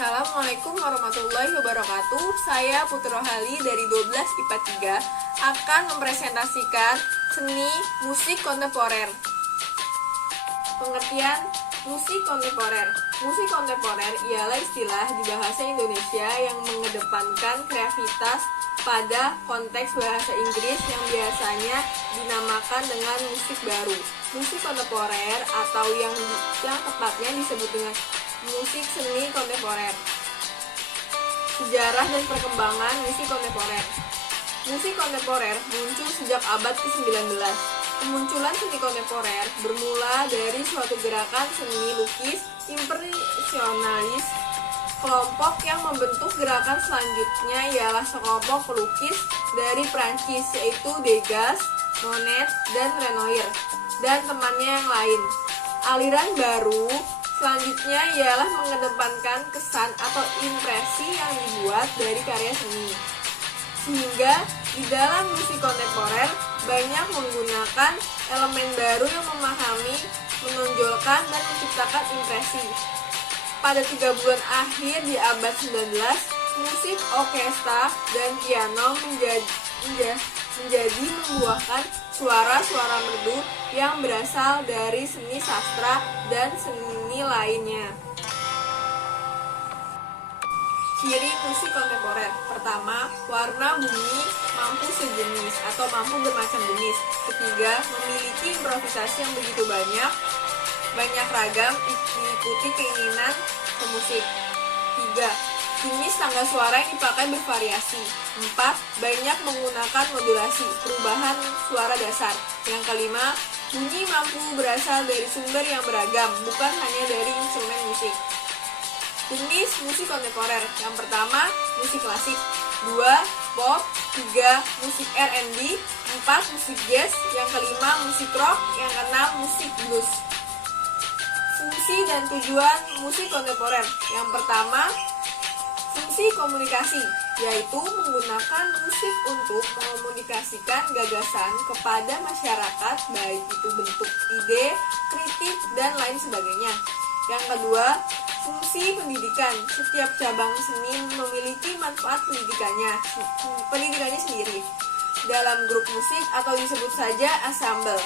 Assalamualaikum warahmatullahi wabarakatuh. Saya Putri Rohali dari 12 IPA 3 akan mempresentasikan seni musik kontemporer. Pengertian musik kontemporer. Musik kontemporer ialah istilah di bahasa Indonesia yang mengedepankan kreativitas pada konteks bahasa Inggris yang biasanya dinamakan dengan musik baru. Musik kontemporer atau yang tepatnya disebut dengan musik seni kontemporer. Sejarah dan perkembangan musik kontemporer. Musik kontemporer muncul sejak abad ke-19. Kemunculan seni kontemporer bermula dari suatu gerakan seni lukis impresionalis. Kelompok yang membentuk gerakan selanjutnya ialah sekelompok pelukis dari Prancis, yaitu Degas, Monet, dan Renoir, dan temannya yang lain. Aliran baru selanjutnya ialah mengedepankan kesan atau impresi yang dibuat dari karya seni. Sehingga di dalam musik kontemporer banyak menggunakan elemen baru yang memahami, menonjolkan, dan menciptakan impresi. Pada 3 bulan akhir di abad 19, musik orkestra dan piano menjadi membuahkan suara-suara merdu yang berasal dari seni sastra dan seni lainnya. Ciri musik kontemporer. Pertama, warna bumi mampu sejenis atau mampu bermacam jenis. Ketiga, memiliki improvisasi yang begitu banyak ragam diikuti keinginan pemusik. 3. Jenis tangga suara yang dipakai bervariasi. 4. Banyak menggunakan modulasi, perubahan suara dasar. Yang kelima, bunyi mampu berasal dari sumber yang beragam, bukan hanya dari instrumen musik. Jenis musik kontemporer. Yang pertama, musik klasik. 2. Pop. 3. Musik R&B. 4. Musik jazz. Yang kelima, musik rock. Yang keenam, musik blues. Fungsi dan tujuan musik kontemporer. Yang pertama, fungsi komunikasi, yaitu menggunakan musik untuk mengomunikasikan gagasan kepada masyarakat, baik itu bentuk ide, kritik, dan lain sebagainya. Yang kedua, fungsi pendidikan. Setiap cabang seni memiliki manfaat pendidikannya sendiri. Dalam grup musik atau disebut saja ensemble,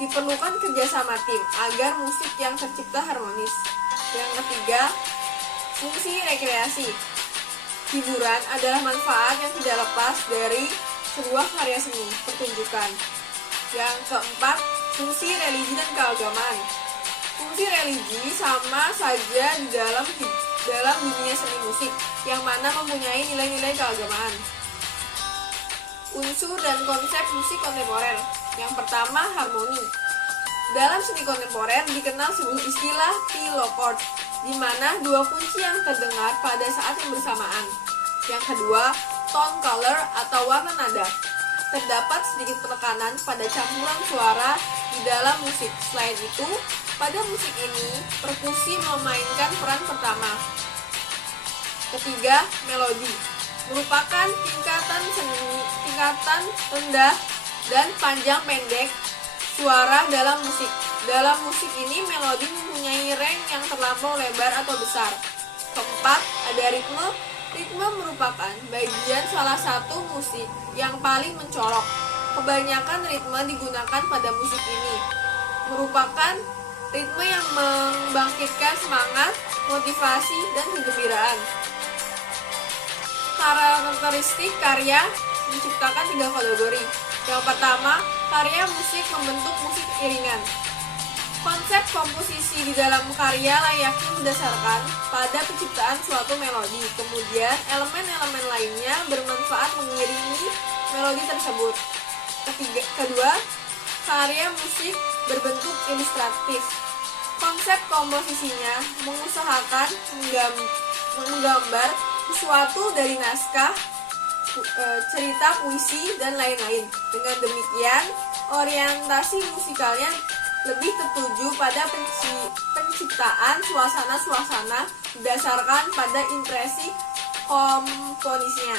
diperlukan kerjasama tim agar musik yang tercipta harmonis. Yang ketiga, fungsi rekreasi. Hiburan adalah manfaat yang tidak lepas dari sebuah karya seni pertunjukan. Yang keempat, fungsi religi dan keagamaan. Fungsi religi sama saja di dalam dunia seni musik, yang mana mempunyai nilai-nilai keagamaan. Unsur dan konsep musik kontemporer. Yang pertama, harmoni. Dalam seni kontemporer dikenal sebuah istilah piano chord, di mana dua kunci yang terdengar pada saat yang bersamaan. Yang kedua, tone color atau warna nada. Terdapat sedikit penekanan pada campuran suara di dalam musik. Selain itu, pada musik ini perkusi memainkan peran pertama. Ketiga, melodi. Merupakan tingkatan rendah dan panjang pendek suara dalam musik. Dalam musik ini melodi mempunyai range yang terlampau lebar atau besar. Keempat, ada ritme. Ritme merupakan bagian salah satu musik yang paling mencolok. Kebanyakan ritme digunakan pada musik ini. Merupakan ritme yang membangkitkan semangat, motivasi, dan kegembiraan. Karakteristik karya menciptakan 3 kategori. Yang pertama, karya musik membentuk musik iringan. Konsep komposisi di dalam karya layaknya berdasarkan pada penciptaan suatu melodi. Kemudian, elemen-elemen lainnya bermanfaat mengiringi melodi tersebut. Kedua, karya musik berbentuk ilustratif. Konsep komposisinya mengusahakan menggambar sesuatu dari naskah, cerita, puisi, dan lain-lain. Dengan demikian, orientasi musikalnya lebih tertuju pada penciptaan suasana-suasana berdasarkan pada impresi komponisnya.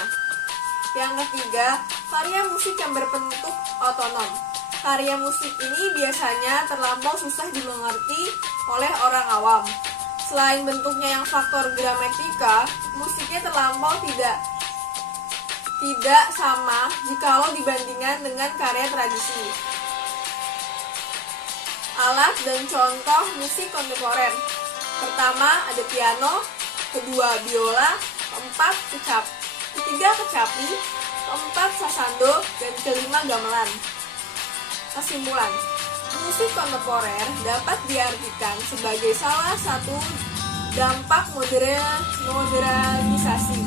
Yang ketiga, karya musik yang berbentuk otonom. Karya musik ini biasanya terlampau susah dimengerti oleh orang awam. Selain bentuknya yang faktor gramatika, musiknya terlampau tidak sama jikalau dibandingkan dengan karya tradisi. Alat dan contoh musik kontemporer. Pertama ada piano, kedua biola, ketiga kecapi, keempat sasando, dan kelima gamelan. Kesimpulan, musik kontemporer dapat diartikan sebagai salah satu dampak modernisasi.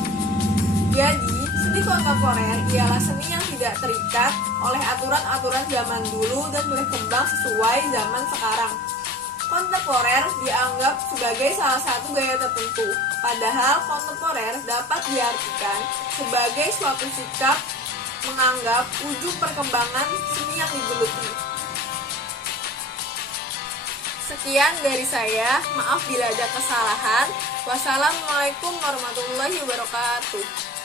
Jadi, seni kontemporer ialah seni yang tidak terikat oleh aturan-aturan zaman dulu dan berkembang sesuai zaman sekarang. Kontemporer dianggap sebagai salah satu gaya tertentu, padahal kontemporer dapat diartikan sebagai suatu sikap menganggap ujung perkembangan seni yang digeluti. Sekian dari saya, maaf bila ada kesalahan. Wassalamualaikum warahmatullahi wabarakatuh.